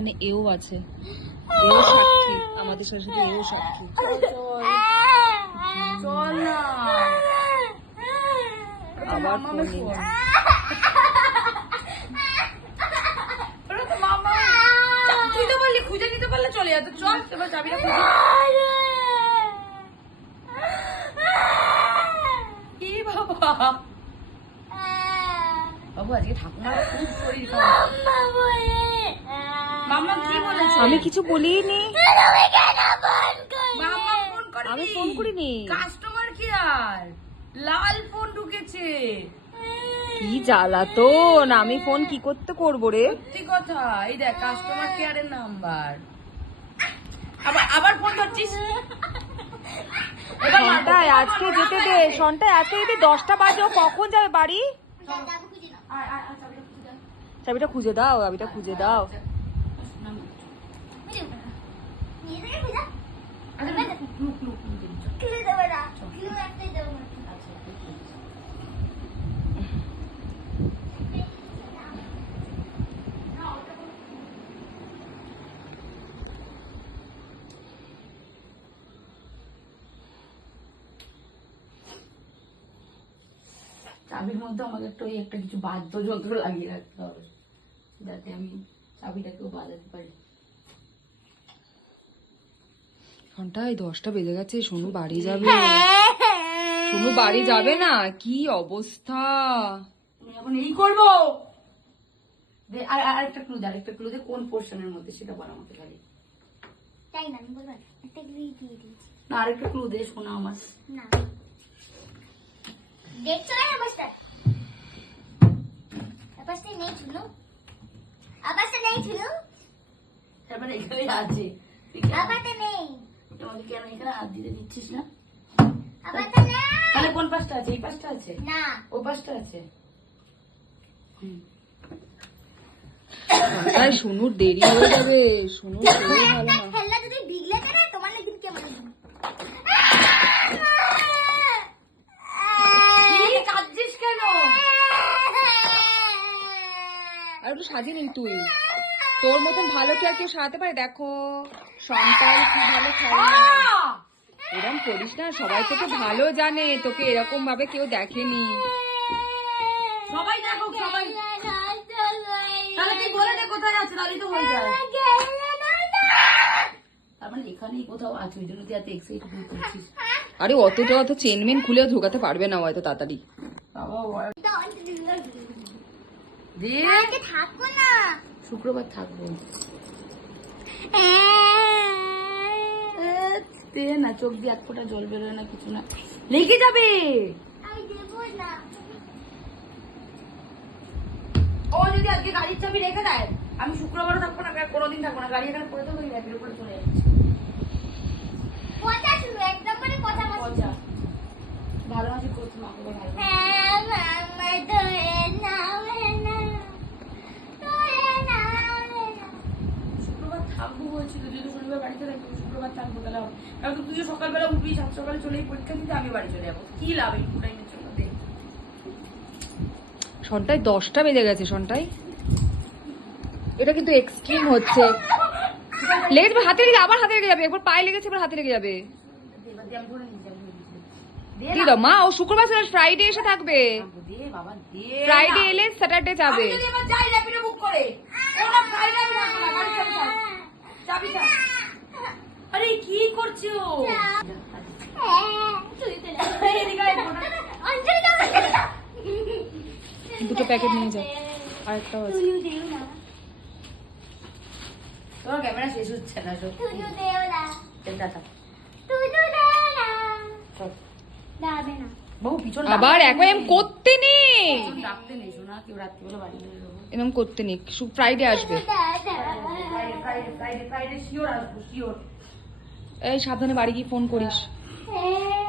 এখানে এও আছে, এও সাক্ষী, আমাদের সাথে সাথে এও সাক্ষী। চল না আবার ফোনে তুই তো বললি খুঁজে নিতে পারলে চলে যেত। চল এবার চাবিটা খুঁজে। কি বাবা বাবু আজকে ঠাকুমার খুব শরীর খারাপ। মামা কি বলেছে? আমি কিছু বলিনি, মামা ফোন করে, আমি ফোন করিনি। কাস্টমার কেয়ার লাল ফোন ঢুকেছে। কি জ্বালাতন, আমি ফোন কি করতে করবো রে? সত্যি কথা, এই দেখ কাস্টমার কেয়ারের নাম্বার। আবার ফোন করছিস? সন্টায় আজকে যেতে দে, সন্টায় আজকে যদি 10টা বাজে, ও কখন যাবে বাড়ি? চাবিটা খুঁজে দাও, চাবিটা খুঁজে দাও। চাবির মধ্যে আমাকে একটা কিছু বাদ্যযন্ত্র লাগিয়ে রাখতে হবে, যাতে আমি চাবিটাকেও বাজাতে পারি। সন্টায় 10টা বেজে গেছে, সোনু বাড়ি যাবে। সোনু বাড়ি যাবে না, কি অবস্থা। আমি এখন এই করবো। আরেকটা ক্লু দে, আরেকটা ক্লু দে, কোন পোর্শনের মধ্যে সেটা বলা আমাকে খালি। তাই না, আমি বলবো একটা ক্লু দিয়ে দিয়েছি। না আরেকটা ক্লু দে, শোনা আমার। না দেখছো না অবস্থা, অবস্থা নেই ছিল, অবস্থা নেই ছিল, তারপরে এখানে আছে, অবস্থা নেই, তোমাকে কেন এখানে হাত দিতে দিচ্ছিস না? অবস্থা নেই। তাহলে কোন পাশটা আছে? এই পাশটা আছে না ও পাশটা আছে? তাই সোনুর দেরি হয়ে যাবে, সোনুর শরীর ভালো না। খেলনা যদি বিগলে যায় তোমার একদিন কে বলে কি কাঁদছিস কেন? আর একটু সাজিয়ে নিন তুই, তোর মতন ভালো কি আর কেউ সাজাতে পারে? দেখো সন্তান কি ভালো খেলে। এরকম করিস না, সবাই তোকে ভালো জানে, তোকে এরকম ভাবে কেউ দেখেনি। সবাই দেখো, সবাই। তাহলে তুই বলে দে কোথায় আছে, তাহলে তো হয়ে যায়। তার মানে এখানেই কোথাও আছে, ওই জন্য তুই এত এক্সাইটেড করছিস। আরে অত চেনমেন খুলে ঢোকাতে পারবে না হয়তো তাড়াতাড়ি। থাকো না, শুক্রবার থাকবো। দে না, চোখ দিয়ে এক ফোঁটা জল বেরোয় না, কিছু না, লেগে যাবে। আমি দেবো না। ও যদি আজকে গাড়ির চাবি রেখে দেয়, আমি শুক্রবারও থাকবো না, কোনোদিন থাকবো না, গাড়ি এখানে পড়ে তো র্যাপের উপরে চলে যাচ্ছে। কথা শুনো, একদম করে কথা বলো। মজা ভালোবাসি করছি, মাকে ভালো। হ্যাঁ মামা ধরে নাও না, ধরে নাও না। শুক্রবার থাকবো বলছিল, যদি শনিবার বাড়িতে থাকবো, শুক্রবার থাকবো তাহলে হবে। কারণ তুইও সকালবেলা উঠবি, 7 সকালে চলেই পরীক্ষা দিতে, আমি বাড়ি চলে যাবো। কি লাভ এই টাইমের জন্য? দেখ সন্টায় 10টা বেজে গেছে, সন্টায় এটা কিন্তু এক্সট্রিম হচ্ছে। লেগে যাবে, হাতে লেগে, আবার হাতে লেগে যাবে, একবার পায়ে লেগেছে, এবার হাতে লেগে যাবে। এবার দিয়ে আমি ধরে নিচ্ছি, আমি ধরে নিচ্ছি। দে কি না। দাও মা, ও শুক্রবার ফ্রাইডে এসে থাকবে, দে বাবা, দে। ফ্রাইডে এলে স্যাটারডে যাবে। আমি যদি এবার যাই র্যাপিডো বুক করে, ওরা ফ্রাইডে আমি রাখবো না, গাড়ি চাবি ছাড়। চাবি ছাড়। আরে কি করছো? এদিকে আয়, ফোনটা। অঞ্জলি দাও। 2টো প্যাকেট নিয়ে যাও, আরেকটাও আছে। তুইও দেও না, তোমার ক্যামেরা শেষ হচ্ছে না, সব তুইও দেও না, টাটা। তুইও দেও না। চল। দাবে না। বাবু পিছন আবার একবার এম করতে নেই, ডাকতে নেই শোনা, কেউ রাত্রিবেলা বাড়ি নিয়ে যাবো। এরকম করতে নেই, ফ্রাইডে আসবে। ফ্রাইডে শিওর আসবো, শিওর। এই সাবধানে বাড়ি গিয়ে ফোন করিস। হ্যাঁ